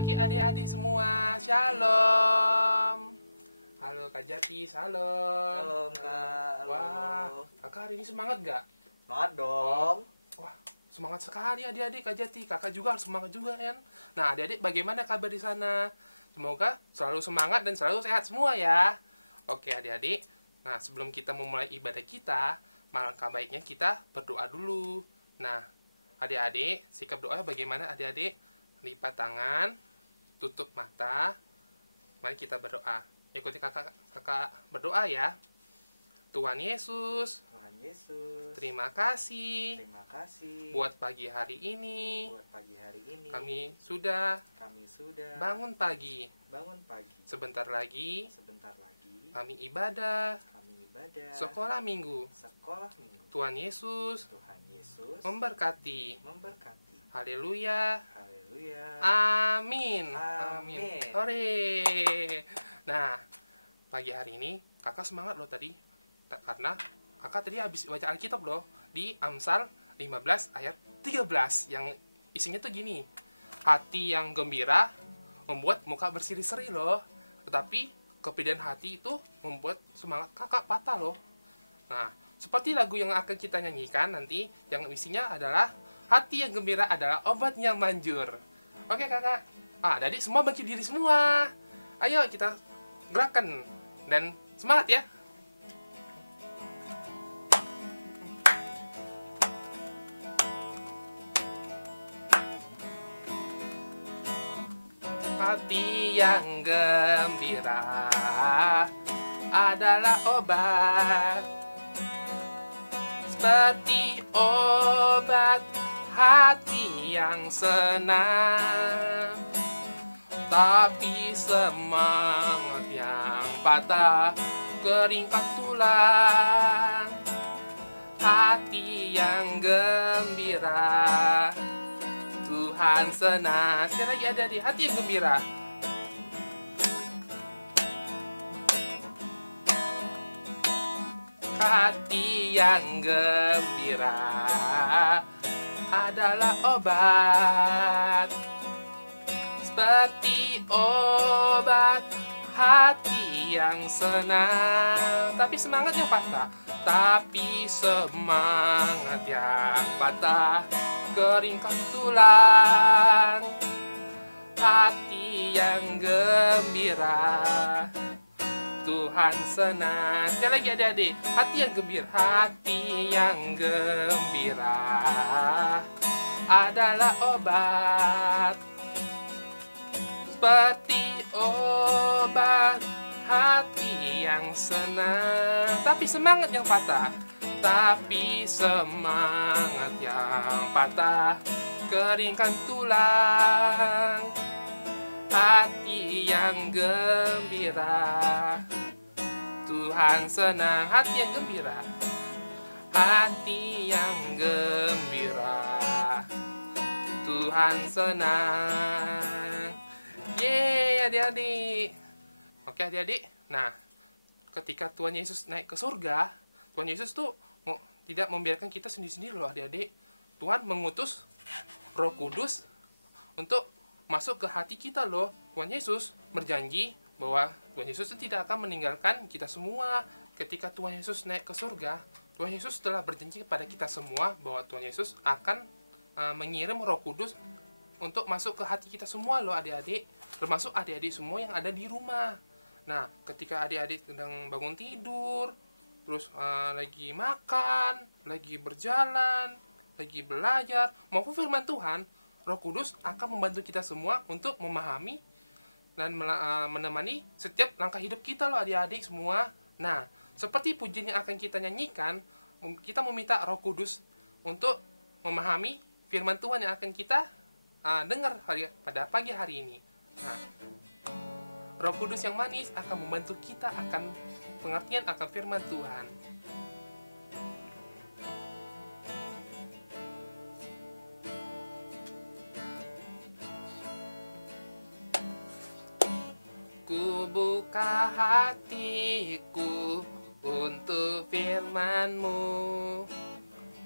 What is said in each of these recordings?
pagi adik-adik semua, shalom. Halo Kak Jati, shalom. Shalom Kak, halo. Wah, kakak hari ini semangat nggak? Semangat dong. Wah, semangat sekali adik-adik Kak Jati. Kakak juga harus semangat juga kan? Nah adik-adik bagaimana kabar di sana? Semoga selalu semangat dan selalu sehat semua ya. Oke adik-adik, nah sebelum kita memulai ibadah kita, maka baiknya kita berdoa dulu. Nah adik-adik, sikap doa bagaimana adik-adik? Lipat tangan, tutup mata, mari kita berdoa. Ikuti kakak berdoa ya. Tuhan Yesus, Tuhan Yesus, terima kasih terima kasih buat pagi hari ini. buat pagi hari ini. Kami sudah Kami sudah bangun pagi. bangun pagi. Sebentar lagi Sebentar lagi kami ibadah kami ibadah sekolah minggu. sekolah minggu. Tuhan Yesus Tuhan Yesus memberkati. memberkati. Haleluya. Haleluya. Amin. Amin. Hore. Nah, pagi hari ini kakak semangat loh tadi. Karena kakak tadi habis baca Alkitab loh di Amsal 15 ayat 13 yang isinya tuh gini. Hati yang gembira membuat muka berseri-seri loh. Tetapi kepedihan hati itu membuat semangat kakak patah loh. Nah, seperti lagu yang akan kita nyanyikan nanti yang isinya adalah hati yang gembira adalah obat yang manjur. Oke kakak. Jadi semua bangkit diri semua. Ayo kita gerakan dan semangat ya. Hati yang gembira adalah obat, seperti obat hati yang senang. Tapi semangat yang patah keringkan tulang. Hati yang gembira Tuhan senang. Sekali lagi ada di hati yang gembira. Hati yang gembira adalah obat, seperti obat hati yang senang. Tapi semangat yang patah. Tapi semangat yang patah keringkan tulang. Hati yang gembira Tuhan senang. Sekali lagi adik-adik, hati yang gembira. Hati yang gembira adalah obat, seperti obat hati yang senang. Tapi semangat yang patah. Tapi semangat yang patah keringkan tulang. Hati yang gembira Tuhan senang. Hati yang gembira. Hati yang gembira Tuhan senang. Yeay adik-adik. Oke adik-adik. Nah, ketika Tuhan Yesus naik ke surga, Tuhan Yesus tuh tidak membiarkan kita sendiri-sendiri loh adik-adik. Tuhan mengutus Roh Kudus untuk masuk ke hati kita loh. Tuhan Yesus berjanji bahwa Tuhan Yesus itu tidak akan meninggalkan kita semua. Ketika Tuhan Yesus naik ke surga, Tuhan Yesus telah berjanji kepada kita semua bahwa Tuhan Yesus akan mengirim Roh Kudus untuk masuk ke hati kita semua loh adik-adik. Termasuk adik-adik semua yang ada di rumah. Nah, ketika adik-adik sedang bangun tidur, terus lagi makan, lagi berjalan, lagi belajar, maupun firman Tuhan, Roh Kudus akan membantu kita semua untuk memahami dan menemani setiap langkah hidup kita loh adik-adik semua. Nah, seperti pujian yang akan kita nyanyikan, kita meminta Roh Kudus untuk memahami firman Tuhan yang akan kita dengar pada pagi hari ini. Nah, Roh Kudus yang manis akan membantu kita akan pengertian akan firman Tuhan. Ku buka hatiku untuk firman-Mu.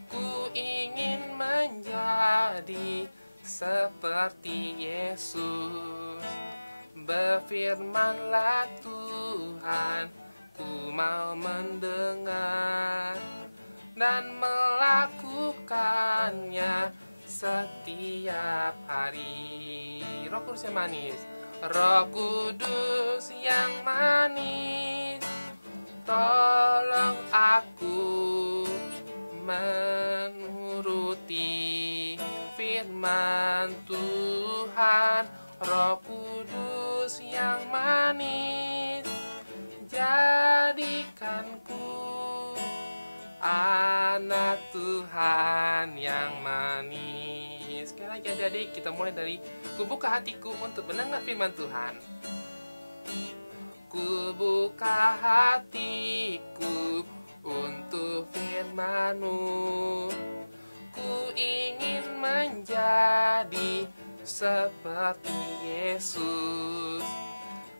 Ku ingin menjadi seperti Yesus. Berfirmanlah Tuhan, ku mau mendengar dan melakukannya setiap hari. Roh Kudus yang manis, Roh Kudus yang manis, tolong aku menuruti firman Tuhan. Roh Kudus yang manis, jadikanku anak Tuhan yang manis. Sekali lagi adik-adik, kita mulai dari ku buka hatiku untuk mendengar firman Tuhan. Ku buka hatiku untuk firman-Mu. Ku ingin menjadi seperti Yesus.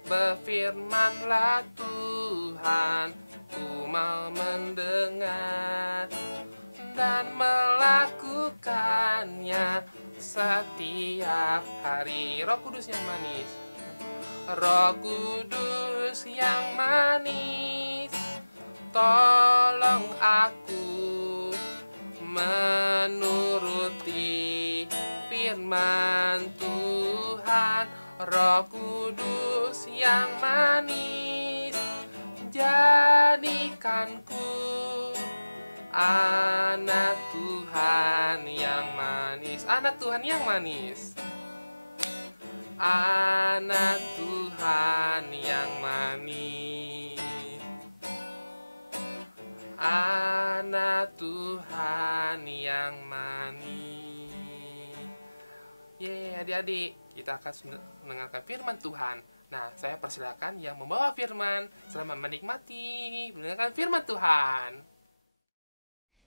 Berfirmanlah Tuhan, ku mau mendengar dan melakukannya setiap hari. Roh Kudus yang manis, Roh Kudus yang manis, tolong aku menuruti firman Tuhan. Roh Kudus yang manis, jadikanku anak Tuhan yang manis. Anak Tuhan yang manis, anak Tuhan yang manis, anak Tuhan yang manis. Adik-adik, kita akan mendengarkan firman Tuhan. Nah, saya persilakan yang membawa firman. Selamat menikmati mendengarkan firman Tuhan.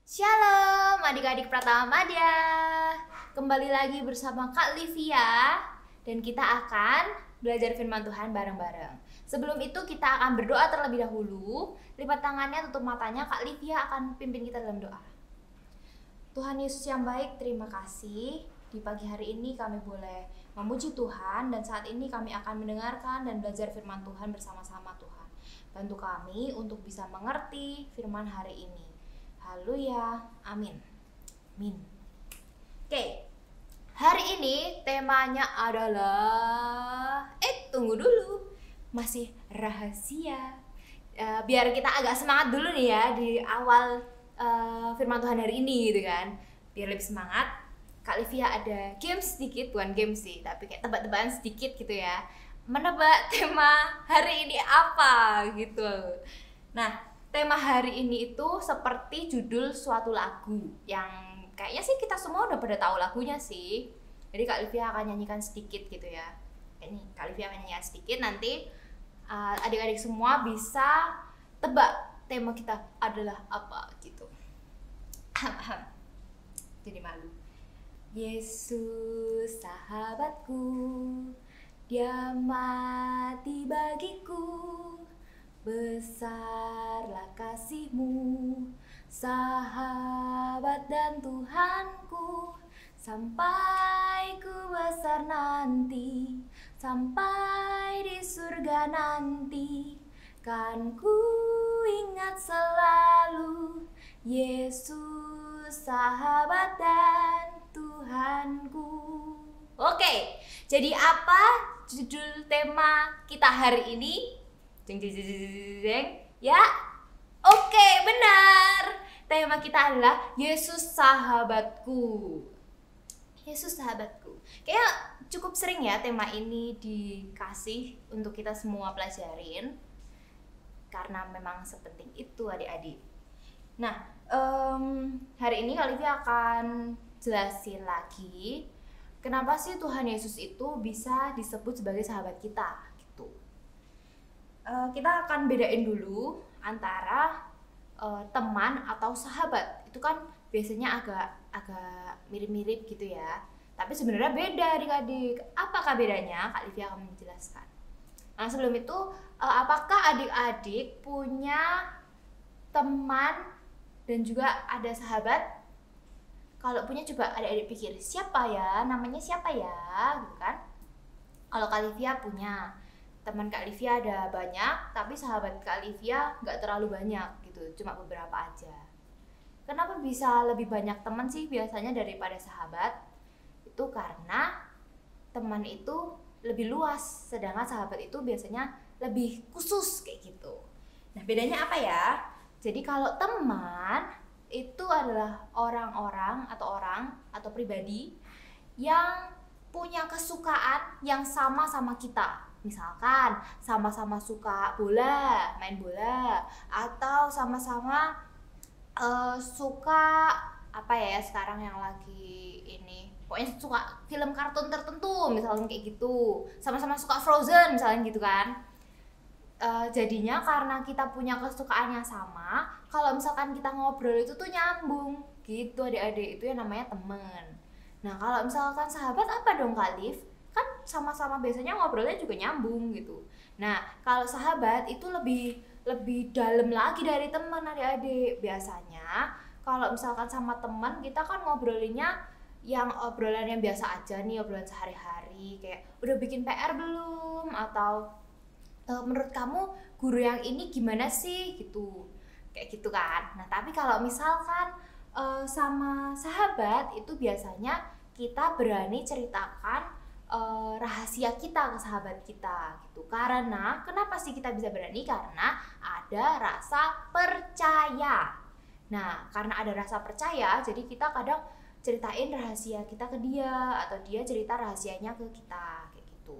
Shalom adik-adik Pratama Madya. Kembali lagi bersama Kak Livia, dan kita akan belajar firman Tuhan bareng-bareng. Sebelum itu kita akan berdoa terlebih dahulu. Lipat tangannya, tutup matanya, Kak Livia akan pimpin kita dalam doa. Tuhan Yesus yang baik, terima kasih. Di pagi hari ini kami boleh memuji Tuhan, dan saat ini kami akan mendengarkan dan belajar firman Tuhan bersama-sama Tuhan. Bantu kami untuk bisa mengerti firman hari ini. Haleluya, amin. Amin. Oke, hari ini temanya adalah tunggu dulu, masih rahasia. Biar kita agak semangat dulu nih ya di awal firman Tuhan hari ini gitu kan. Biar lebih semangat, Kak Livia ada game sedikit, bukan game sih, tapi kayak tebak-tebakan sedikit gitu ya. Menebak tema hari ini apa gitu. Nah, tema hari ini itu seperti judul suatu lagu yang kayaknya sih kita semua udah pada tahu lagunya sih. Jadi Kak Livia akan nyanyikan sedikit gitu ya. Ini Kak Livia akan nyanyikan sedikit, nanti adik-adik semua bisa tebak tema kita adalah apa gitu. Jadi malu. Yesus sahabatku, Dia mati bagiku, besarlah kasih-Mu, sahabat dan Tuhanku, sampai ku besar nanti, sampai di surga nanti, kan ku ingat selalu Yesus sahabat dan Tuhanku. Oke, jadi apa judul tema kita hari ini? Jeng jeng jeng jeng. Ya, oke, benar. Tema kita adalah Yesus sahabatku. Yesus sahabatku. Kayak cukup sering ya tema ini dikasih untuk kita semua pelajarin, karena memang sepenting itu adik-adik. Nah, hari ini Kak Livia akan jelasin lagi kenapa sih Tuhan Yesus itu bisa disebut sebagai sahabat kita gitu. Kita akan bedain dulu antara teman atau sahabat. Itu kan biasanya agak mirip-mirip gitu ya. Tapi sebenarnya beda adik-adik. Apakah bedanya? Kak Livia akan menjelaskan. Nah, sebelum itu, apakah adik-adik punya teman dan juga ada sahabat? Kalau punya coba adik-adik pikir, siapa ya? Namanya siapa ya? Gitu kan. Kalau Kak Livia punya, teman Kak Livia ada banyak, tapi sahabat Kak Livia nggak terlalu banyak gitu, cuma beberapa aja. Kenapa bisa lebih banyak teman sih biasanya daripada sahabat? Itu karena teman itu lebih luas, sedangkan sahabat itu biasanya lebih khusus kayak gitu. Nah, bedanya apa ya? Jadi kalau teman itu adalah orang-orang atau pribadi yang punya kesukaan yang sama kita. Misalkan sama-sama suka bola, main bola, atau sama-sama suka apa ya sekarang yang lagi ini, pokoknya suka film kartun tertentu misalnya kayak gitu, sama-sama suka Frozen misalnya gitu kan. Jadinya karena kita punya kesukaan yang sama, kalau misalkan kita ngobrol itu tuh nyambung gitu adik-adik, itu yang namanya temen. Nah kalau misalkan sahabat apa dong Kak Liv? Kan sama-sama biasanya ngobrolnya juga nyambung gitu. Nah kalau sahabat itu lebih dalam lagi dari teman adik-adik. Biasanya kalau misalkan sama teman kita kan ngobrolinnya yang obrolan yang biasa aja nih, obrolan sehari-hari, kayak udah bikin PR belum, atau menurut kamu guru yang ini gimana sih gitu, kayak gitu kan. Nah tapi kalau misalkan sama sahabat itu biasanya kita berani ceritakan rahasia kita ke sahabat kita gitu. Karena kenapa sih kita bisa berani? Karena ada rasa percaya. Nah karena ada rasa percaya, jadi kita kadang ceritain rahasia kita ke dia, atau dia cerita rahasianya ke kita kayak gitu.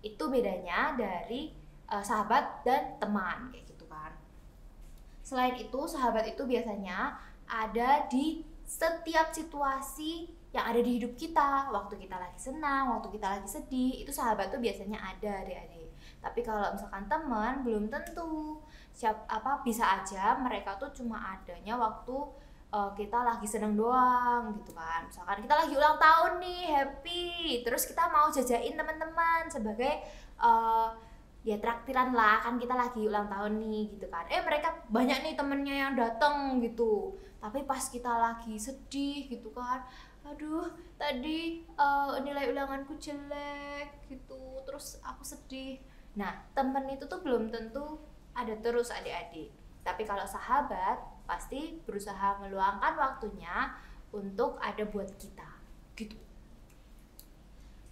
Itu bedanya dari sahabat dan teman kayak gitu kan. Selain itu sahabat itu biasanya ada di setiap situasi yang ada di hidup kita. Waktu kita lagi senang, waktu kita lagi sedih, itu sahabat tuh biasanya ada adik-adik. Tapi kalau misalkan teman belum tentu. Bisa aja mereka tuh cuma adanya waktu kita lagi seneng doang gitu kan. Misalkan kita lagi ulang tahun nih, happy, terus kita mau jajain teman-teman sebagai ya traktiran lah, kan kita lagi ulang tahun nih gitu kan. Mereka banyak nih temennya yang datang gitu, tapi pas kita lagi sedih gitu kan, aduh tadi nilai ulanganku jelek gitu, terus aku sedih. Nah temen itu tuh belum tentu ada terus adik-adik, tapi kalau sahabat pasti berusaha meluangkan waktunya untuk ada buat kita gitu.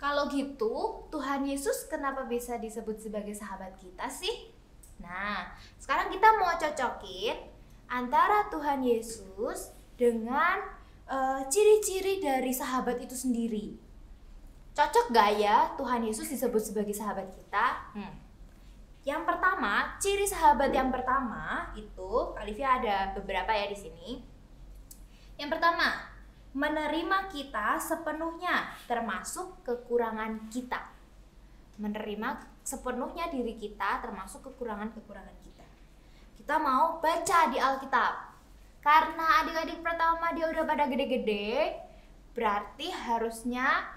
Kalau gitu, Tuhan Yesus kenapa bisa disebut sebagai sahabat kita sih? Nah, sekarang kita mau cocokin antara Tuhan Yesus dengan ciri-ciri dari sahabat itu sendiri. Cocok gak ya Tuhan Yesus disebut sebagai sahabat kita? Yang pertama, ciri sahabat yang pertama itu, Olivia ada beberapa ya di sini. Yang pertama, menerima kita sepenuhnya, termasuk kekurangan kita. Menerima sepenuhnya diri kita, termasuk kekurangan-kekurangan kita. Kita mau baca di Alkitab. Karena adik-adik pertama dia udah pada gede-gede, berarti harusnya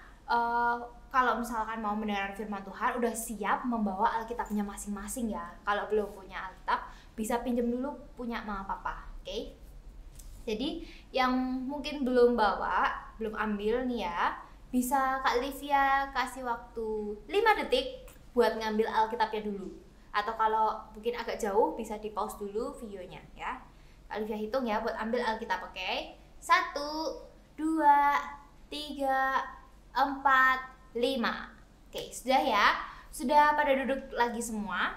kalau misalkan mau mendengar firman Tuhan udah siap membawa Alkitabnya masing-masing ya. Kalau belum punya Alkitab, bisa pinjam dulu punya mama papa, oke? Jadi yang mungkin belum bawa, belum ambil nih ya, bisa Kak Livia kasih waktu 5 detik buat ngambil Alkitabnya dulu. Atau kalau mungkin agak jauh bisa di pause dulu videonya ya. Kak Livia hitung ya buat ambil Alkitab, oke? 1, 2, 3, 4, 5. Oke, sudah ya. Sudah pada duduk lagi semua.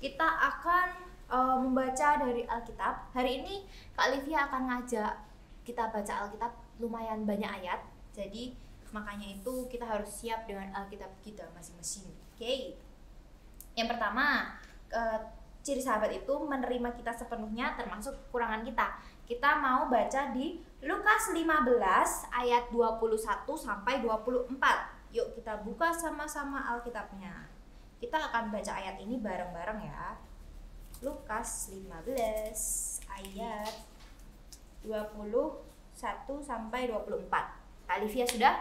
Kita akan membaca dari Alkitab. Hari ini Kak Livia akan ngajak kita baca Alkitab lumayan banyak ayat. Jadi makanya itu kita harus siap dengan Alkitab kita masing-masing. Oke. Yang pertama, ciri sahabat itu menerima kita sepenuhnya termasuk kekurangan kita. Kita mau baca di Lukas 15 ayat 21 sampai 24. Yuk kita buka sama-sama Alkitabnya. Kita akan baca ayat ini bareng-bareng ya. Lukas 15 ayat 21 sampai 24. Olivia sudah?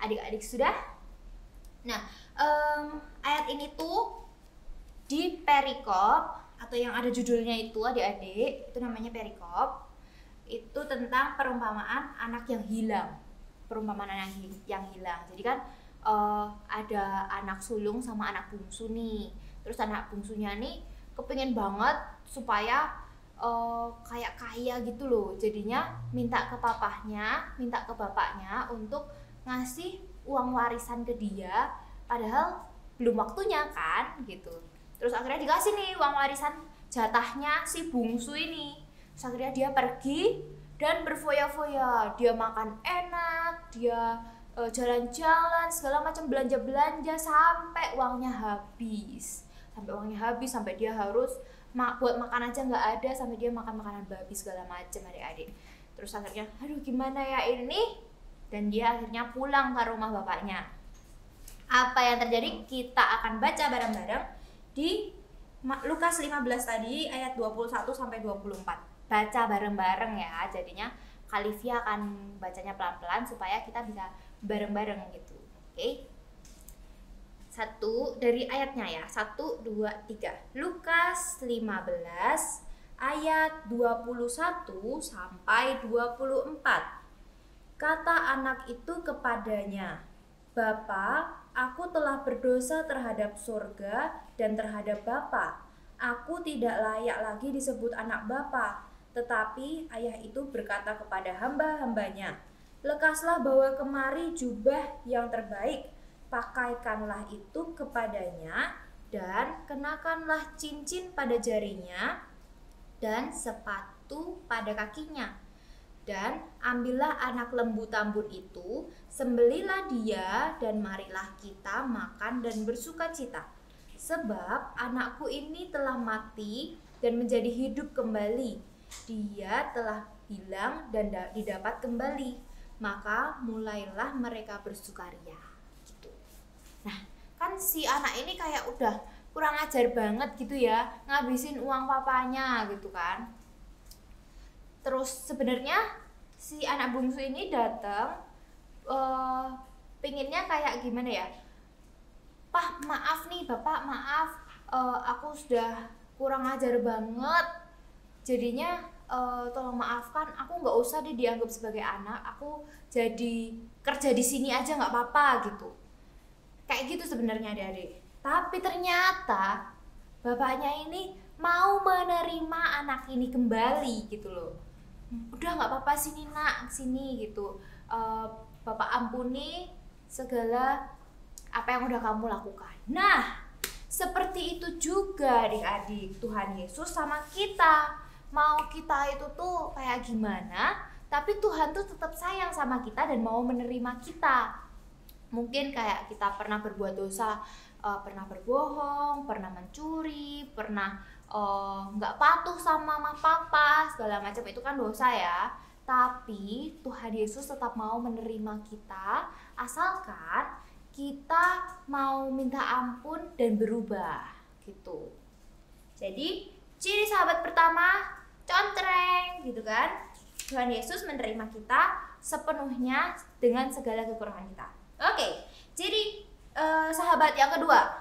Adik-adik sudah? Nah, ayat ini tuh di perikop atau yang ada judulnya itu adik-adik, itu namanya perikop. itu tentang perumpamaan anak yang hilang. Perumpamaan anak yang hilang. Jadi kan ada anak sulung sama anak bungsu nih. Terus anak bungsunya nih kepingin banget supaya kayak kaya gitu loh. Jadinya minta ke papahnya, minta ke bapaknya untuk ngasih uang warisan ke dia, padahal belum waktunya kan gitu. Terus akhirnya dikasih nih uang warisan jatahnya si bungsu ini. Terus akhirnya dia pergi dan berfoya-foya. Dia makan enak, dia jalan-jalan, segala macam belanja-belanja sampai uangnya habis. Sampai dia harus buat makan aja nggak ada, sampai dia makan makanan babi segala macam adik-adik. Terus akhirnya aduh gimana ya ini, dan dia akhirnya pulang ke rumah bapaknya. Apa yang terjadi kita akan baca bareng-bareng di Lukas 15 tadi ayat 21 sampai 24. Baca bareng-bareng ya, jadinya Kalivia akan bacanya pelan-pelan supaya kita bisa bareng-bareng gitu. Oke. Satu dari ayatnya ya, 1, 2, 3. Lukas 15 ayat 21 sampai 24. Kata anak itu kepadanya, "Bapa, aku telah berdosa terhadap surga dan terhadap Bapa. Aku tidak layak lagi disebut anak Bapa." Tetapi ayah itu berkata kepada hamba-hambanya, "Lekaslah bawa kemari jubah yang terbaik, pakaikanlah itu kepadanya, dan kenakanlah cincin pada jarinya, dan sepatu pada kakinya. Dan ambillah anak lembu tambun itu, sembelilah dia, dan marilah kita makan dan bersukacita. Sebab anakku ini telah mati dan menjadi hidup kembali. Dia telah hilang dan didapat kembali. Maka mulailah mereka bersukaria." Gitu. Nah, kan si anak ini kayak udah kurang ajar banget gitu ya, ngabisin uang papanya gitu kan. Terus sebenarnya si anak bungsu ini datang pinginnya kayak gimana ya, "Pak, maaf nih Bapak, maaf, aku sudah kurang ajar banget. Jadinya tolong maafkan, aku nggak usah deh dianggap sebagai anak, aku jadi kerja di sini aja nggak apa-apa," gitu. Kayak gitu sebenarnya adik-adik. Tapi ternyata bapaknya ini mau menerima anak ini kembali gitu loh. "Udah nggak apa-apa, sini nak, sini," gitu. "Bapak ampuni segala apa yang udah kamu lakukan." Nah, seperti itu juga adik-adik Tuhan Yesus sama kita. Mau kita itu tuh kayak gimana, tapi Tuhan tuh tetap sayang sama kita dan mau menerima kita. Mungkin kayak kita pernah berbuat dosa, pernah berbohong, pernah mencuri, pernah nggak patuh sama mama papa, segala macam, itu kan dosa ya. Tapi Tuhan Yesus tetap mau menerima kita asalkan kita mau minta ampun dan berubah gitu. Jadi ciri sahabat pertama, contreng gitu kan. Tuhan Yesus menerima kita sepenuhnya dengan segala kekurangan kita. Oke, jadi sahabat yang kedua,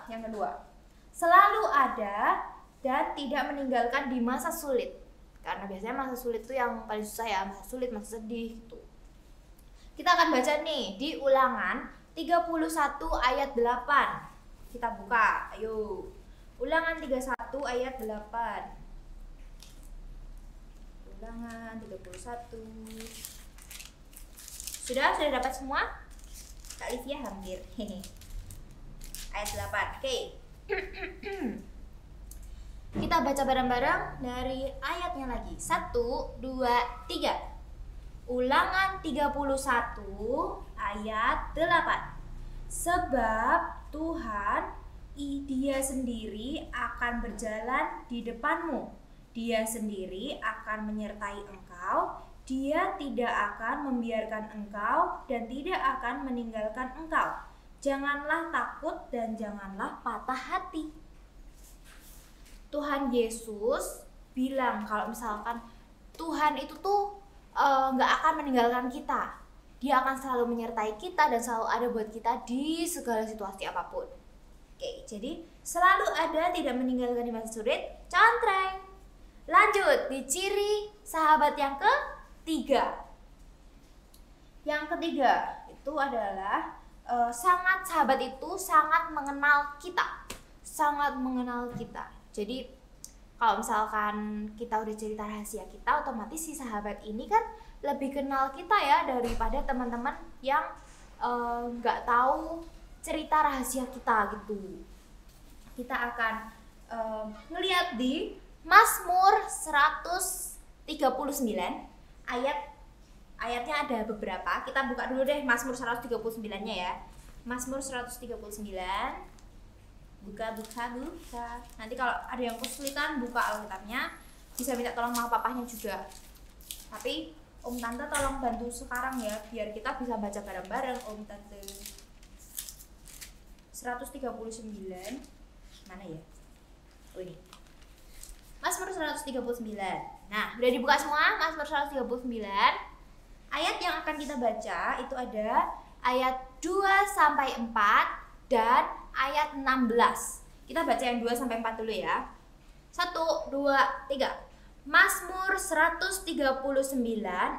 selalu ada dan tidak meninggalkan di masa sulit. Karena biasanya masa sulit itu yang paling susah ya, masa sulit, masa sedih gitu. Kita akan baca nih di Ulangan 31 ayat 8. Kita buka, ayo. Ulangan 31 ayat 8. Ulangan 31. Sudah dapat semua? Kak Livia hampir. Ayat 8. Oke. Kita baca bareng-bareng dari ayatnya lagi. 1, 2, 3. Ulangan 31 ayat 8. Sebab Tuhan Dia sendiri akan berjalan di depanmu. Dia sendiri akan menyertai engkau. Dia tidak akan membiarkan engkau dan tidak akan meninggalkan engkau. Janganlah takut dan janganlah patah hati. Tuhan Yesus bilang kalau misalkan Tuhan itu tuh nggak akan meninggalkan kita. Dia akan selalu menyertai kita dan selalu ada buat kita di segala situasi apapun. Oke, jadi selalu ada, tidak meninggalkan di masa sulit, contreng. Lanjut di ciri sahabat yang ketiga. Yang ketiga itu adalah sahabat itu sangat mengenal kita. Sangat mengenal kita. Jadi kalau misalkan kita udah cerita rahasia kita, otomatis si sahabat ini kan lebih kenal kita ya daripada teman-teman yang nggak tahu cerita rahasia kita gitu. Kita akan ngeliat di Mazmur 139 ayatnya ada beberapa. Kita buka dulu deh Mazmur 139-nya ya. Mazmur 139. Buka. Nanti kalau ada yang kesulitan buka Alkitabnya, bisa minta tolong sama papahnya juga. Tapi Om Tante tolong bantu sekarang ya, biar kita bisa baca bareng-bareng. Om Tante 139 mana ya? Oh ini Mazmur 139. Nah, udah dibuka semua Mazmur 139. Ayat yang akan kita baca itu ada ayat 2-4 dan ayat 16. Kita baca yang 2-4 dulu ya. 1, 2, 3. Mazmur 139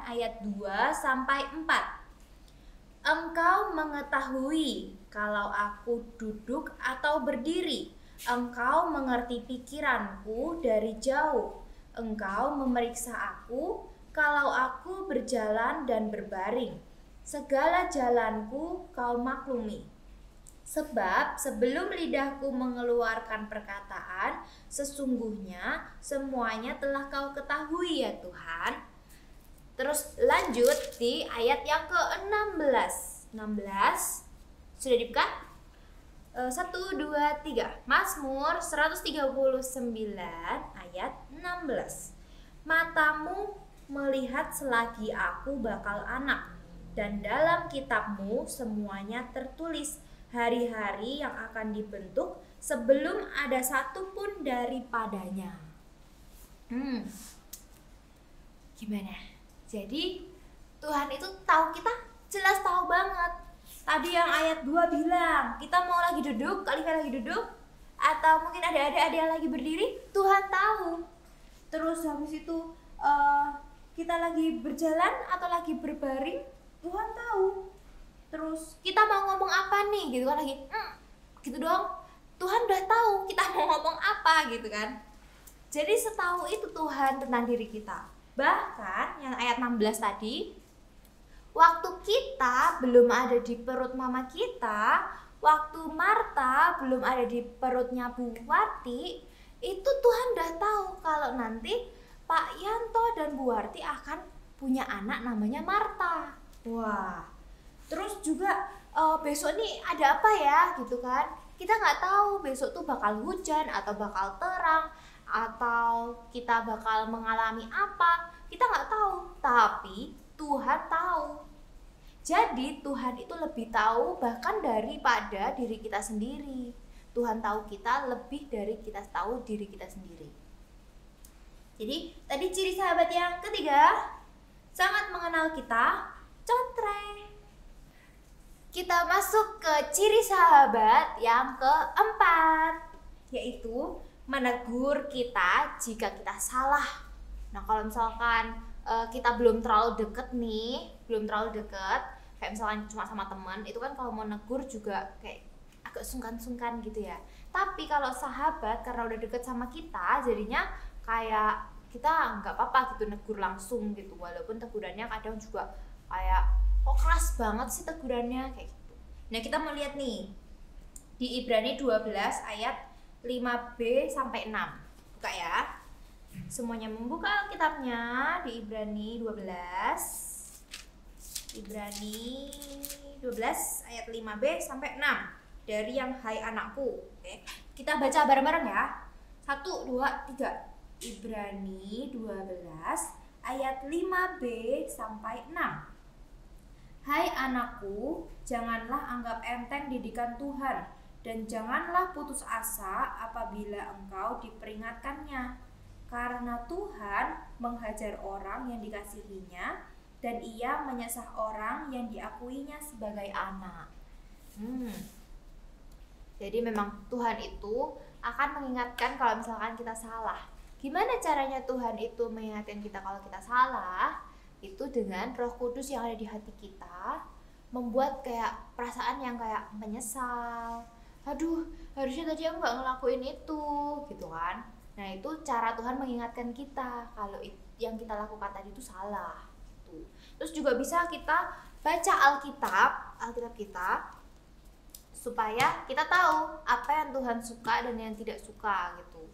ayat 2-4. Engkau mengetahui kalau aku duduk atau berdiri. Engkau mengerti pikiranku dari jauh. Engkau memeriksa aku kalau aku berjalan dan berbaring. Segala jalanku kau maklumi. Sebab sebelum lidahku mengeluarkan perkataan, sesungguhnya semuanya telah kau ketahui ya Tuhan. Terus lanjut di ayat yang ke-16. 16 sudah dibuka? 1, 2, 3. Mazmur 139 ayat 16. Matamu melihat selagi aku bakal anak, dan dalam kitabmu semuanya tertulis hari-hari yang akan dibentuk sebelum ada satupun daripadanya. Gimana? Jadi Tuhan itu tahu kita, jelas tahu banget. Tadi yang ayat 2 bilang, kita mau lagi duduk, Kalifia lagi duduk, atau mungkin ada adik-adik lagi berdiri, Tuhan tahu. Terus habis itu kita lagi berjalan atau lagi berbaring, Tuhan tahu. Terus kita mau ngomong apa nih gitu kan, lagi gitu dong, Tuhan udah tahu kita mau ngomong apa gitu kan. Jadi setahu itu Tuhan tentang diri kita. Bahkan yang ayat 16 tadi, waktu kita belum ada di perut mama kita, waktu Marta belum ada di perutnya Bu Warti, itu Tuhan udah tahu kalau nanti Pak Yanto dan Bu Warti akan punya anak namanya Marta. Wah, terus juga besok nih ada apa ya gitu kan. Kita nggak tahu besok tuh bakal hujan atau bakal terang, atau kita bakal mengalami apa, kita nggak tahu. Tapi Tuhan tahu. Jadi Tuhan itu lebih tahu bahkan daripada diri kita sendiri. Tuhan tahu kita lebih dari kita tahu diri kita sendiri. Jadi tadi ciri sahabat yang ketiga, sangat mengenal kita, contreng. Kita masuk ke ciri sahabat yang keempat, yaitu menegur kita jika kita salah. Nah kalau misalkan kita belum terlalu deket nih, kayak misalkan cuma sama teman, itu kan kalau mau negur juga kayak agak sungkan-sungkan gitu ya. Tapi kalau sahabat, karena udah deket sama kita, jadinya kayak kita nggak apa-apa gitu negur langsung gitu, walaupun tegurannya kadang juga kayak kok keras banget sih tegurannya kayak gitu. Nah kita mau lihat nih di Ibrani 12 ayat 5b sampai 6. Buka ya. Semuanya membuka Alkitabnya di Ibrani 12. Ibrani 12 ayat 5b sampai 6. Dari yang hai anakku. Oke. Kita baca bareng-bareng ya. 1 2 3. Ibrani 12 ayat 5b sampai 6. Hai anakku, janganlah anggap enteng didikan Tuhan, dan janganlah putus asa apabila engkau diperingatkannya. Karena Tuhan menghajar orang yang dikasihinya, dan ia menyesah orang yang diakuinya sebagai anak. Jadi memang Tuhan itu akan mengingatkan kalau misalkan kita salah. Gimana caranya Tuhan itu mengingatkan kita kalau kita salah? itu dengan Roh Kudus yang ada di hati kita membuat kayak perasaan yang kayak menyesal. Aduh, harusnya tadi aku nggak ngelakuin itu, gitu kan. Nah, itu cara Tuhan mengingatkan kita kalau yang kita lakukan tadi itu salah, gitu. Terus juga bisa kita baca Alkitab kita, supaya kita tahu apa yang Tuhan suka dan yang tidak suka, gitu.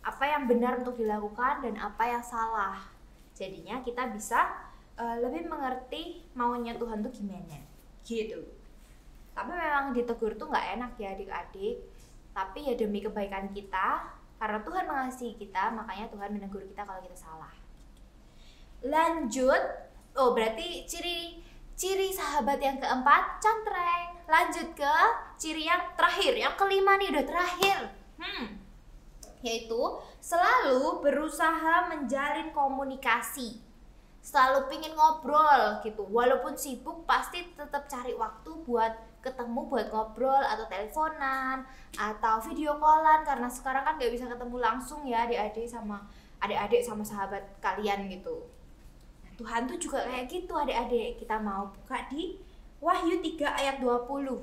Apa yang benar untuk dilakukan dan apa yang salah. Jadinya kita bisa lebih mengerti maunya Tuhan tuh gimana, gitu. Tapi memang ditegur tuh nggak enak ya adik-adik. Tapi ya demi kebaikan kita, karena Tuhan mengasihi kita, makanya Tuhan menegur kita kalau kita salah. Lanjut, berarti ciri sahabat yang keempat, contreng. Lanjut ke ciri yang terakhir, yang kelima nih, udah terakhir. Yaitu selalu berusaha menjalin komunikasi. Selalu pingin ngobrol gitu, walaupun sibuk pasti tetap cari waktu buat ketemu, buat ngobrol atau teleponan atau video callan, karena sekarang kan nggak bisa ketemu langsung ya adik-adik sama sahabat kalian gitu. Nah, Tuhan tuh juga kayak gitu adik-adik. Kita mau buka di Wahyu 3 ayat 20.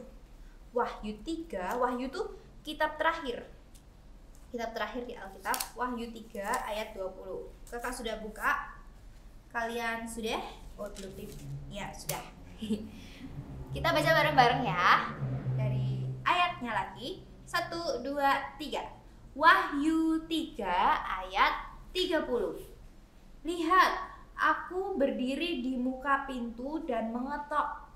Wahyu 3, Wahyu tuh kitab terakhir di Alkitab. Wahyu 3 ayat 20. Kakak sudah buka? Kalian sudah? Oh, belum. Ya, sudah. Kita baca bareng-bareng ya. Dari ayatnya lagi. 1, 2, 3. Wahyu 3 ayat 30. Lihat, aku berdiri di muka pintu dan mengetok.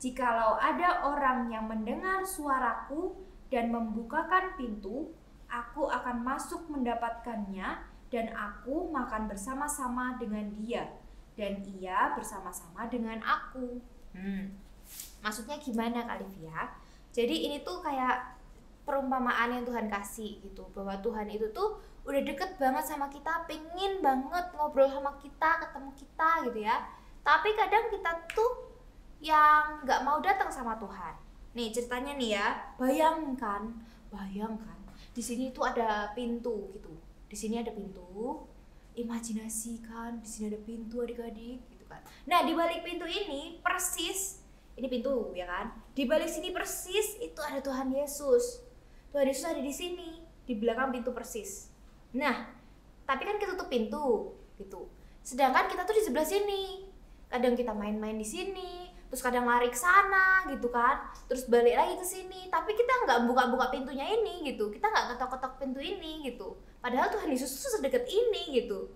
Jikalau ada orang yang mendengar suaraku dan membukakan pintu, aku akan masuk mendapatkannya, dan aku makan bersama-sama dengan dia, dan ia bersama-sama dengan aku. Maksudnya gimana Kak Livia? Jadi ini tuh kayak perumpamaan yang Tuhan kasih gitu, bahwa Tuhan itu tuh udah deket banget sama kita, pengen banget ngobrol sama kita, ketemu kita gitu ya. Tapi kadang kita tuh yang nggak mau datang sama Tuhan. Nih ceritanya nih ya, bayangkan di sini tuh ada pintu gitu. Di sini ada pintu, imajinasikan di sini ada pintu adik-adik gitu kan. Nah, di balik pintu ini persis, ini pintu ya kan. Di balik sini persis itu ada Tuhan Yesus. Tuhan Yesus ada di sini, di belakang pintu persis. Nah, tapi kan ketutup pintu gitu. Sedangkan kita tuh di sebelah sini. Kadang kita main-main di sini, terus kadang lari ke sana gitu kan, terus balik lagi ke sini. Tapi kita nggak buka-buka pintunya ini gitu, kita nggak ketok-ketok pintu ini gitu. Padahal Tuhan Yesus tuh sedekat ini gitu.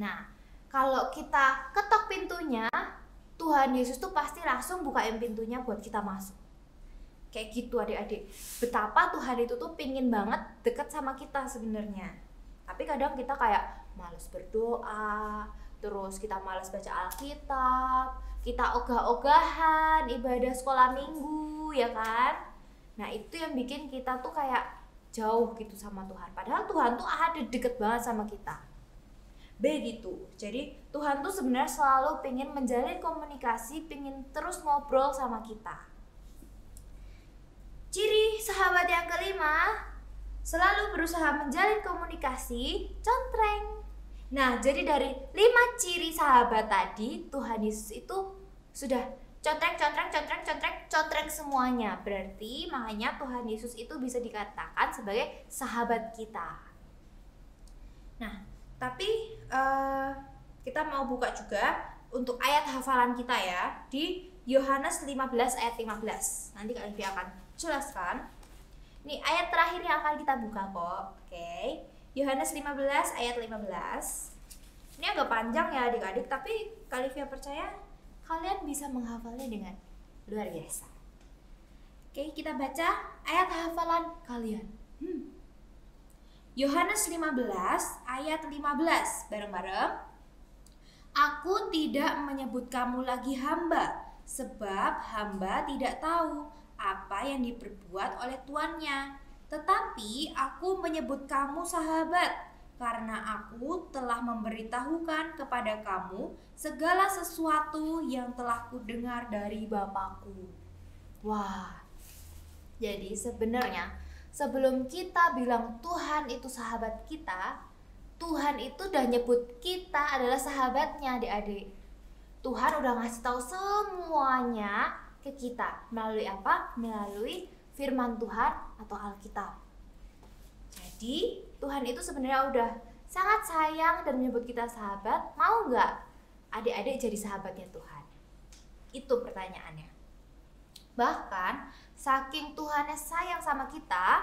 Nah, kalau kita ketok pintunya, Tuhan Yesus tuh pasti langsung bukain pintunya buat kita masuk. Kayak gitu adik-adik. Betapa Tuhan itu tuh pingin banget deket sama kita sebenarnya. Tapi kadang kita kayak malas berdoa, terus kita malas baca Alkitab, kita ogah-ogahan ibadah sekolah minggu ya kan. Nah itu yang bikin kita tuh kayak jauh gitu sama Tuhan. Padahal Tuhan tuh ada deket banget sama kita. Begitu. Jadi Tuhan tuh sebenarnya selalu pengen menjalin komunikasi, pengen terus ngobrol sama kita. Ciri sahabat yang kelima, selalu berusaha menjalin komunikasi, contreng. Nah, jadi dari 5 ciri sahabat tadi, Tuhan Yesus itu sudah contreng semuanya. Berarti makanya Tuhan Yesus itu bisa dikatakan sebagai sahabat kita. Nah, tapi kita mau buka juga untuk ayat hafalan kita ya, di Yohanes 15 ayat 15. Nanti Kak Livia akan jelaskan. Ini ayat terakhir yang akan kita buka kok. Oke. Yohanes 15 ayat 15. Ini agak panjang ya adik-adik, tapi Kak Livia percaya kalian bisa menghafalnya dengan luar biasa. Oke, kita baca ayat hafalan kalian. Yohanes 15 ayat 15 bareng-bareng. Aku tidak menyebut kamu lagi hamba, sebab hamba tidak tahu apa yang diperbuat oleh tuannya. Tetapi aku menyebut kamu sahabat, karena aku telah memberitahukan kepada kamu segala sesuatu yang telah kudengar dari Bapakku. Wah, jadi sebenarnya sebelum kita bilang Tuhan itu sahabat kita, Tuhan itu udah nyebut kita adalah sahabatnya, adik-adik. Tuhan udah ngasih tahu semuanya ke kita. Melalui apa? Melalui firman Tuhan atau Alkitab. Jadi Tuhan itu sebenarnya udah sangat sayang dan menyebut kita sahabat. Mau nggak adik-adik jadi sahabatnya Tuhan? Itu pertanyaannya. Bahkan saking Tuhannya sayang sama kita,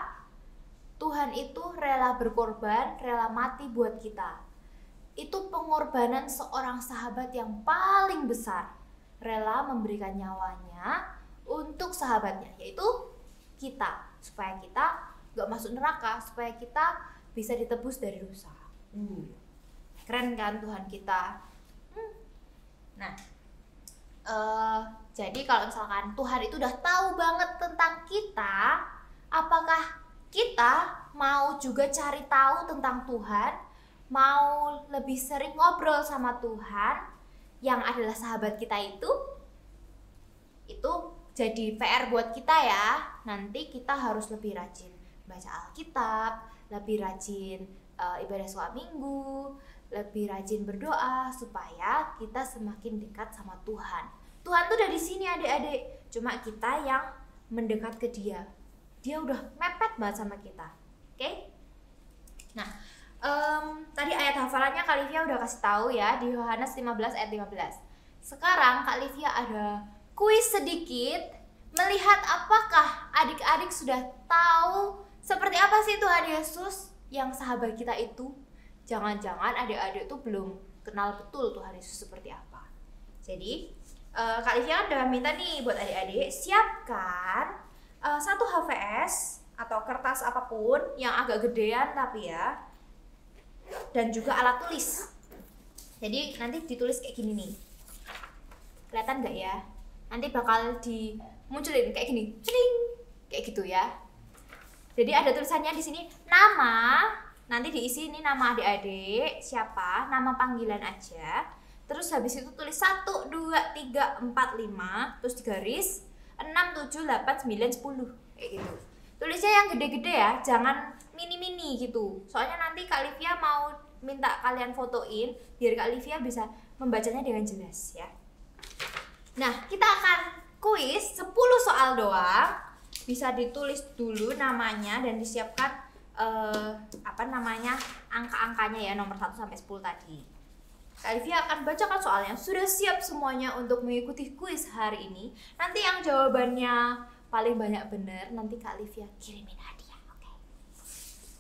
Tuhan itu rela berkorban, rela mati buat kita. Itu pengorbanan seorang sahabat yang paling besar. Rela memberikan nyawanya untuk sahabatnya, yaitu kita. Supaya kita gak masuk neraka, supaya kita bisa ditebus dari dosa. Keren kan Tuhan kita? Nah, jadi kalau misalkan Tuhan itu udah tahu banget tentang kita, apakah kita mau juga cari tahu tentang Tuhan, mau lebih sering ngobrol sama Tuhan yang adalah sahabat kita itu jadi PR buat kita ya. Nanti kita harus lebih rajin baca Alkitab, lebih rajin ibadah sholat minggu, lebih rajin berdoa supaya kita semakin dekat sama Tuhan. Tuhan tuh udah di sini adik-adik, cuma kita yang mendekat ke Dia. Dia udah mepet banget sama kita, oke? Nah, tadi ayat hafalannya Kak Livia udah kasih tahu ya di Yohanes 15 ayat 15. Sekarang Kak Livia ada kuis sedikit, melihat apakah adik-adik sudah tahu seperti apa sih Tuhan Yesus yang sahabat kita itu. Jangan-jangan adik-adik tuh belum kenal betul Tuhan Yesus seperti apa. Jadi Kak Livia udah minta nih buat adik-adik siapkan satu HVS atau kertas apapun yang agak gedean tapi ya, dan juga alat tulis. Jadi nanti ditulis kayak gini nih, kelihatan nggak ya? Nanti bakal dimunculin kayak gini, cling, kayak gitu ya. Jadi ada tulisannya di sini nama, nanti diisi ini nama adik-adik siapa, nama panggilan aja. Terus habis itu tulis 1, 2, 3, 4, 5, terus digaris 6, 7, 8, 9, 10 kayak gitu. Tulisnya yang gede-gede ya, jangan mini-mini gitu. Soalnya nanti Kak Livia mau minta kalian fotoin biar Kak Livia bisa membacanya dengan jelas ya. Nah, kita akan kuis 10 soal doang. Bisa ditulis dulu namanya dan disiapkan angka-angkanya ya, nomor 1 sampai 10 tadi. Kak Livia akan bacakan soalnya. Sudah siap semuanya untuk mengikuti kuis hari ini? Nanti yang jawabannya paling banyak benar, nanti Kak Livia kirimin hadiah, oke?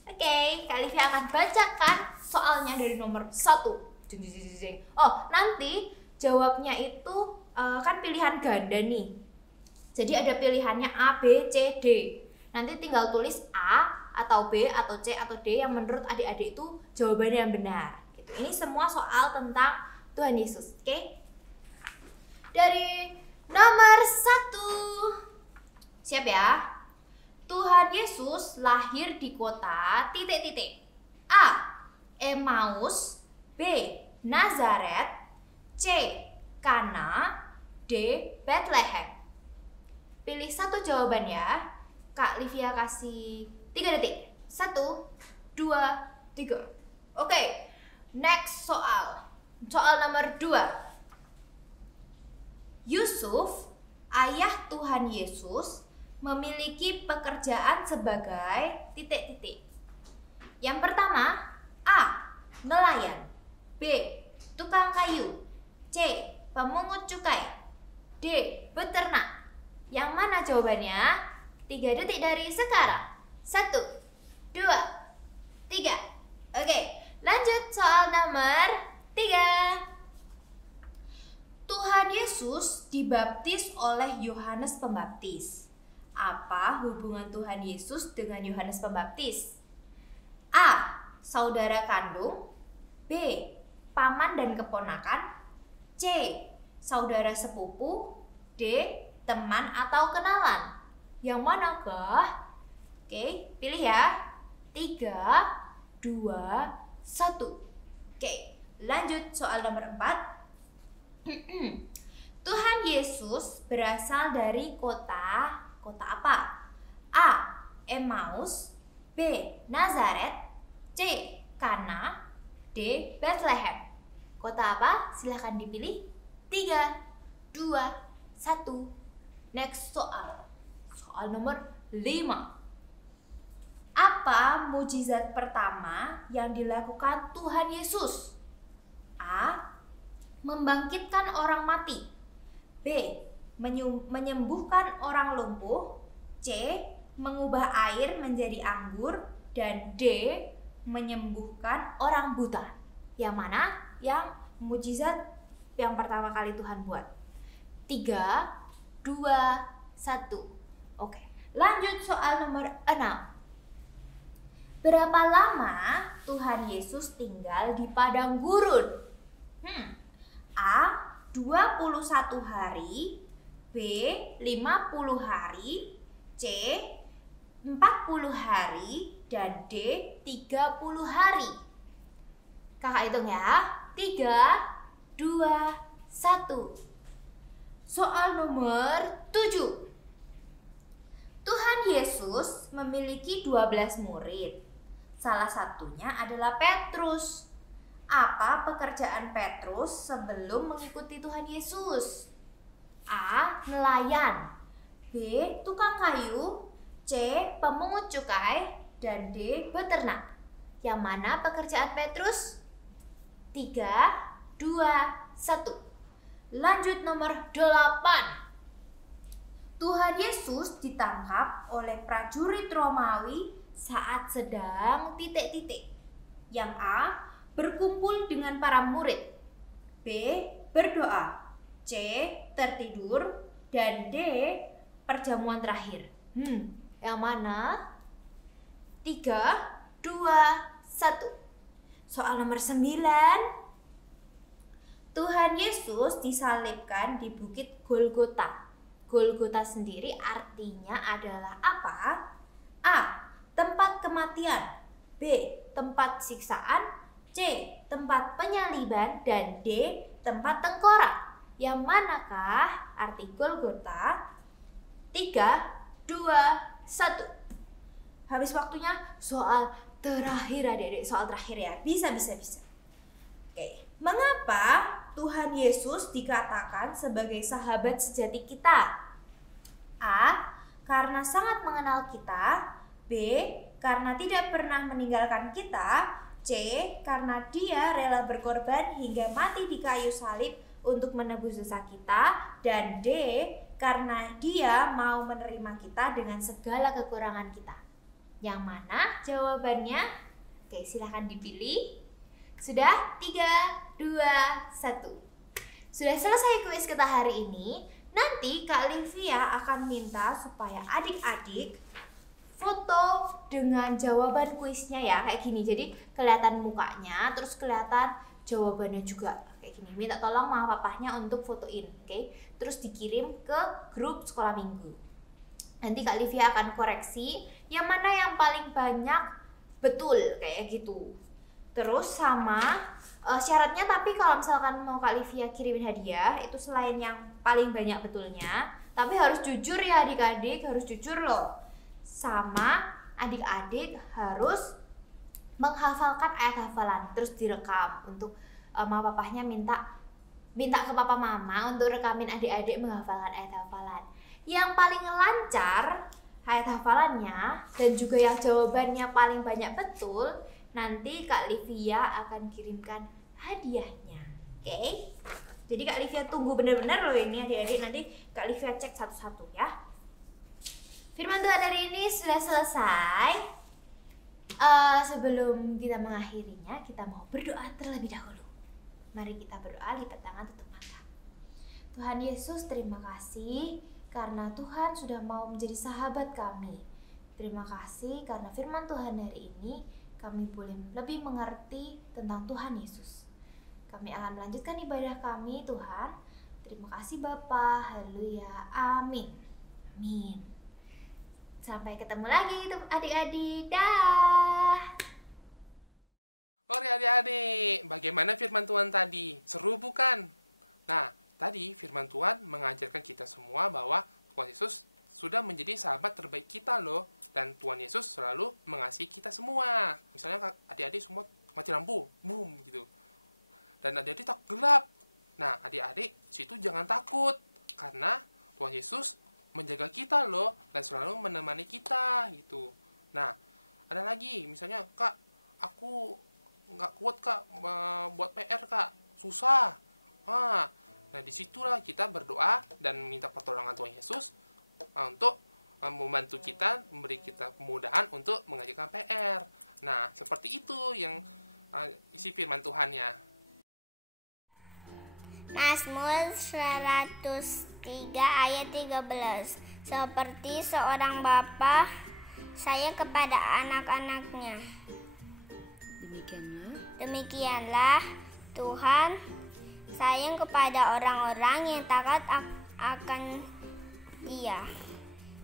Oke, Kak Livia akan bacakan soalnya dari nomor 1. Oh, nanti jawabnya itu kan pilihan ganda nih. Jadi ada pilihannya A, B, C, D. Nanti tinggal tulis A atau B atau C atau D yang menurut adik-adik itu jawabannya yang benar. Ini semua soal tentang Tuhan Yesus, oke? Dari nomor 1. Siap ya? Tuhan Yesus lahir di kota ... A. Emmaus, B. Nazaret, C. Kana, D. Bethlehem. Pilih satu jawaban ya. Kak Livia kasih 3 detik. 1, 2, 3. Oke. Next soal. Soal nomor 2. Yusuf, ayah Tuhan Yesus, memiliki pekerjaan sebagai ... Yang pertama, A. Nelayan, B. Tukang kayu, C. Pemungut cukai, D. Beternak. Yang mana jawabannya? 3 detik dari sekarang. 1, 2, 3. Oke, lanjut soal nomor 3. Tuhan Yesus dibaptis oleh Yohanes Pembaptis. Apa hubungan Tuhan Yesus dengan Yohanes Pembaptis? A. Saudara kandung, B. Paman dan keponakan, C. Saudara sepupu, D. Teman atau kenalan. Yang manakah? Oke, pilih ya. 3, 2, 1. Oke, lanjut soal nomor 4. Tuhan Yesus berasal dari kota apa? A. Emmaus, B. Nazaret, C. Kana, D. Bethlehem. Kota apa? Silahkan dipilih. 3, 2, 1. Next soal. Soal nomor 5. Apa mukjizat pertama yang dilakukan Tuhan Yesus? A. Membangkitkan orang mati. B. Menyembuhkan orang lumpuh. C. Mengubah air menjadi anggur. Dan D. Menyembuhkan orang buta. Yang mana yang mukjizat yang pertama kali Tuhan buat? 3, 2, 1. Oke, lanjut soal nomor 6. Berapa lama Tuhan Yesus tinggal di padang gurun? A. 21 hari. B. 50 hari. C. 40 hari. Dan D. 30 hari. Kakak hitung ya. 3, 2, 1. Soal nomor 7. Tuhan Yesus memiliki 12 murid. Salah satunya adalah Petrus. Apa pekerjaan Petrus sebelum mengikuti Tuhan Yesus? A. Nelayan. B. Tukang kayu. C. Pemungut cukai. Dan D. Beternak. Yang mana pekerjaan Petrus? 3, 2, 1. Lanjut nomor 8. Tuhan Yesus ditangkap oleh prajurit Romawi saat sedang titik-titik. Yang A. Berkumpul dengan para murid. B. Berdoa. C. Tertidur. Dan D. Perjamuan terakhir. Yang mana? 3, 2, 1. Soal nomor 9. Tuhan Yesus disalibkan di Bukit Golgota. Golgota sendiri artinya adalah apa? A. Tempat kematian. B. Tempat siksaan. C. Tempat penyaliban. Dan D. Tempat tengkorak. Yang manakah arti Golgota? 3, 2, 1. Habis waktunya. Soal terakhir adik-adik. Soal terakhir ya. Bisa. Oke. Mengapa Tuhan Yesus dikatakan sebagai sahabat sejati kita? A. Karena sangat mengenal kita. B. Karena tidak pernah meninggalkan kita. C. Karena dia rela berkorban hingga mati di kayu salib untuk menebus dosa kita. Dan D. Karena dia mau menerima kita dengan segala kekurangan kita. Yang mana jawabannya? Oke, silahkan dipilih. Sudah? 3, 2, 1. Sudah selesai kuis kita hari ini. Nanti Kak Livia akan minta supaya adik-adik foto dengan jawaban kuisnya ya, kayak gini. Jadi kelihatan mukanya, terus kelihatan jawabannya juga kayak gini. Minta tolong mama papahnya untuk fotoin, oke? Terus dikirim ke grup sekolah minggu. Nanti Kak Livia akan koreksi yang mana yang paling banyak betul kayak gitu. Terus sama syaratnya, tapi kalau misalkan mau Kak Livia kirimin hadiah, itu selain yang paling banyak betulnya, tapi harus jujur ya adik-adik, harus jujur loh. Sama adik-adik harus menghafalkan ayat hafalan, terus direkam untuk mama papahnya minta ke papa mama untuk rekamin adik-adik menghafalkan ayat hafalan. Yang paling lancar ayat hafalannya dan juga yang jawabannya paling banyak betul, nanti Kak Livia akan kirimkan hadiahnya. Oke? Jadi Kak Livia tunggu bener-bener loh ini adik-adik. Nanti Kak Livia cek satu-satu ya. Firman Tuhan hari ini sudah selesai. Sebelum kita mengakhirinya, kita mau berdoa terlebih dahulu. Mari kita berdoa, lipat tangan, tutup mata. Tuhan Yesus, terima kasih karena Tuhan sudah mau menjadi sahabat kami. Terima kasih karena firman Tuhan hari ini kami boleh lebih mengerti tentang Tuhan Yesus. Kami akan melanjutkan ibadah kami, Tuhan. Terima kasih Bapa. Haleluya. Amin. Amin. Sampai ketemu lagi adik-adik. Dah. Oke adik-adik, bagaimana firman Tuhan tadi? Seru bukan? Nah, tadi firman Tuhan mengajarkan kita semua bahwa Tuhan Yesus sudah menjadi sahabat terbaik kita loh. Dan Tuhan Yesus selalu mengasihi kita semua. Misalnya adik-adik semua mati lampu, boom gitu. Dan adik-adik tak gelap. Nah, adik-adik situ jangan takut, karena Tuhan Yesus menjaga kita loh, dan selalu menemani kita gitu. Nah, ada lagi, misalnya, Kak, aku nggak kuat Kak, buat PR Kak, susah. Nah, disitulah kita berdoa dan minta pertolongan Tuhan Yesus untuk membantu kita, memberi kita kemudahan untuk mengerjakan PR. Nah, seperti itu yang isi firman Tuhannya. Mazmur 103 ayat 13. Seperti seorang bapa sayang kepada anak-anaknya, demikianlah Tuhan sayang kepada orang-orang yang takut akan Dia.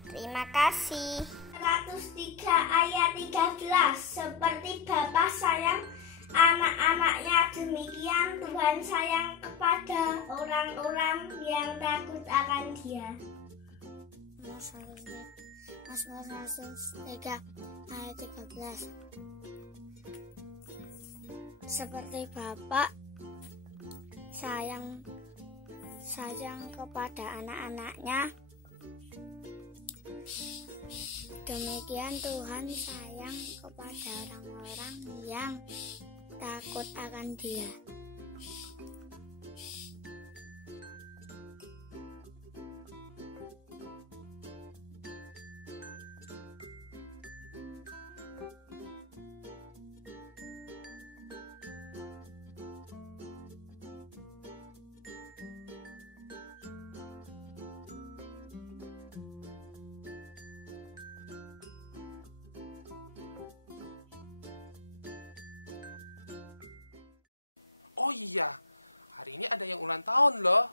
Terima kasih. 103 ayat 13. Seperti bapa sayang anak-anaknya, demikian Tuhan sayang kepada orang-orang yang takut akan Dia. Mazmur 103 ayat 13. Seperti Bapa sayang kepada anak-anaknya, demikian Tuhan sayang kepada orang-orang yang takut akan Dia. Oh iya, hari ini ada yang ulang tahun loh,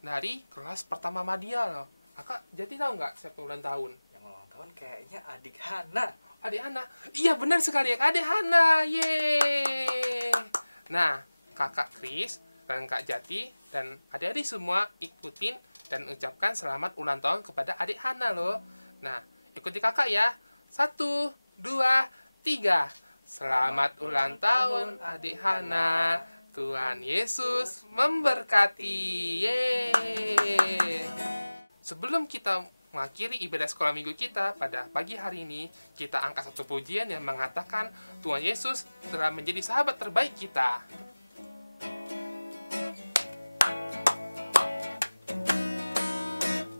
dari kelas pertama Madya loh. Kakak jadi tahu nggak siapa ulang tahun? Yang ulang tahun kayaknya adik Hana. Adik Hana. Iya benar sekali, adik Hana. Yeay. Nah, kakak Kris dan kak Jati dan adik-adik semua ikutin dan ucapkan selamat ulang tahun kepada adik Hana loh. Nah, ikuti kakak ya. 1, 2, 3. Selamat ulang tahun adik Hana. Tuhan Yesus memberkati. Yeay. Sebelum kita mengakhiri ibadah sekolah minggu kita pada pagi hari ini, kita angkat satu pujian yang mengatakan Tuhan Yesus telah menjadi sahabat terbaik kita.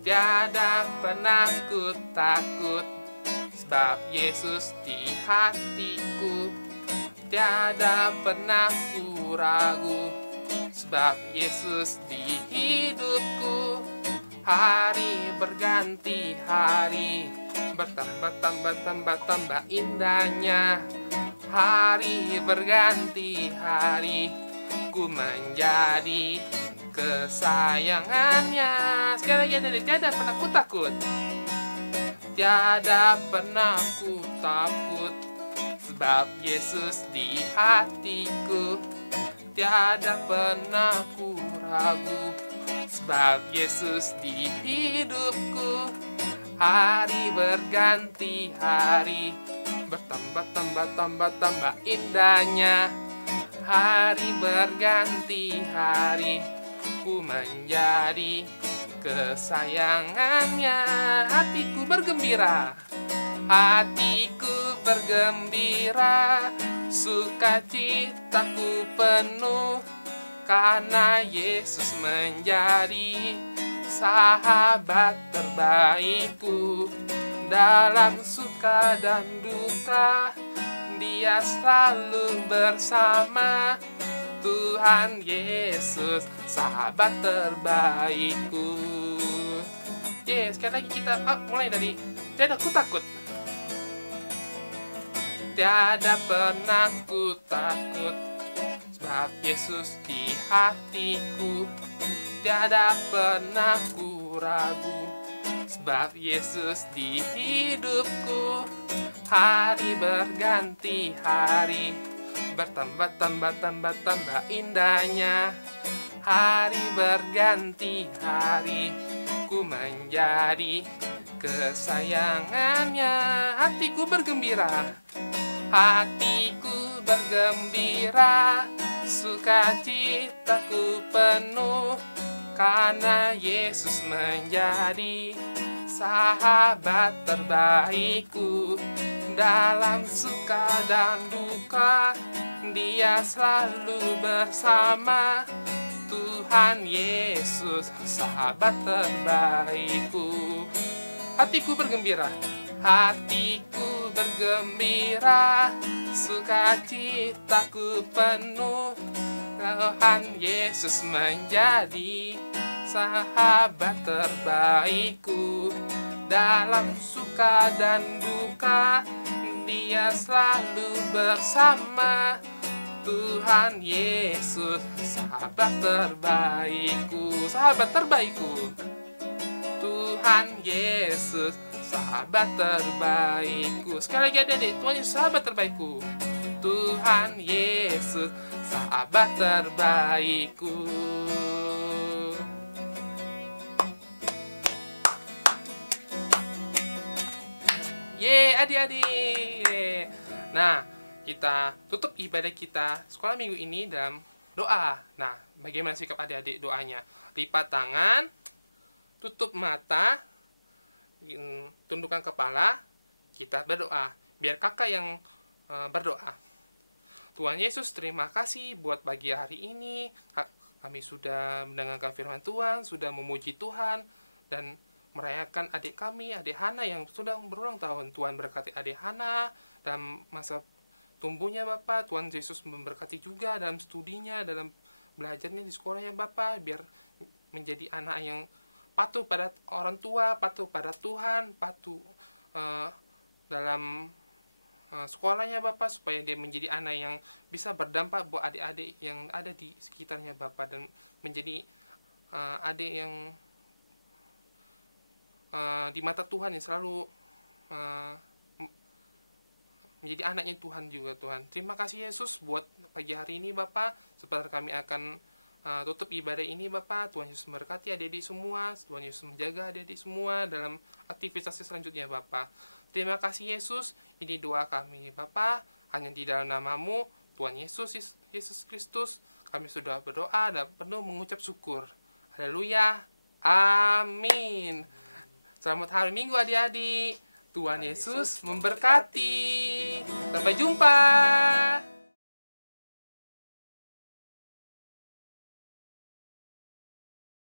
Tiada pernah ku takut, sebab Yesus di hatiku. Tiada pernah ku ragu, sebab Yesus di hidupku. Hari berganti hari, bertambah indahnya. Hari berganti hari, ku menjadi kesayangannya. Sekali lagi, tiada pernah ku takut, tiada pernah ku takut, sebab Yesus di hatiku. Tiada pernah ku ragu, sebab Yesus di hidupku. Hari berganti hari, bertambah indahnya. Hari berganti hari, ku menjadi kesayangannya. Hatiku bergembira, hatiku bergembira, sukacitaku penuh, karena Yesus menjadi sahabat terbaikku. Dalam suka dan duka, Dia selalu bersama. Tuhan Yesus, sahabat terbaikku. Sekali lagi kita mulai dari tiada ku takut. Tiada pernah ku takut, sebab Yesus di hatiku. Tiada pernah ku ragu, sebab Yesus di hidupku. Hari berganti hari, bertambah indahnya. Hari berganti hari, ku menjadi kesayangannya. Hatiku bergembira, hatiku bergembira, sukacitaku penuh, karena Yesus menjadi sahabat terbaikku. Dalam suka dan duka, Dia selalu bersama. Tuhan Yesus, sahabat terbaikku. Hatiku bergembira, hatiku bergembira, sukacitaku penuh, Tuhan Yesus menjadi sahabat terbaikku. Dalam suka dan duka, Dia selalu bersama. Tuhan Yesus, sahabat terbaikku. Sahabat terbaikku. Tuhan Yesus, sahabat terbaikku. Sekali lagi adik-adik, Tuhan Yesus, sahabat terbaikku. Tuhan Yesus, sahabat terbaikku. Adik-adik. Nah, kita tutup ibadah kita sekolah minggu ini dalam doa. Nah, bagaimana sikap adik-adik doanya? Lipat tangan, tutup mata, tundukkan kepala, kita berdoa. Biar kakak yang berdoa. Tuhan Yesus, terima kasih buat pagi hari ini. Kami sudah mendengarkan firman Tuhan, sudah memuji Tuhan, dan merayakan adik kami, adik Hana yang sudah berulang tahun. Tuhan berkati adik Hana dalam masa tumbuhnya Bapak. Tuhan Yesus memberkati juga dalam studinya, dalam belajarnya di sekolahnya Bapak. Biar menjadi anak yang patuh pada orang tua, patuh pada Tuhan, patuh dalam sekolahnya Bapak. Supaya dia menjadi anak yang bisa berdampak buat adik-adik yang ada di sekitarnya Bapak. Dan menjadi adik yang di mata Tuhan yang selalu menjadi anaknya Tuhan juga Tuhan. Terima kasih Yesus buat pagi hari ini Bapak. Sebentar kami akan tutup ibadah ini Bapak. Tuhan Yesus memberkati adik-adik semua. Tuhan Yesus menjaga adik-adik semua dalam aktivitasnya selanjutnya Bapak. Terima kasih Yesus. Ini doa kami Bapak. Hanya di dalam nama-Mu Tuhan Yesus Kristus kami sudah berdoa dan penuh mengucap syukur. Haleluya. Amin. Selamat hari Minggu adik-adik. Tuhan Yesus memberkati. Sampai jumpa.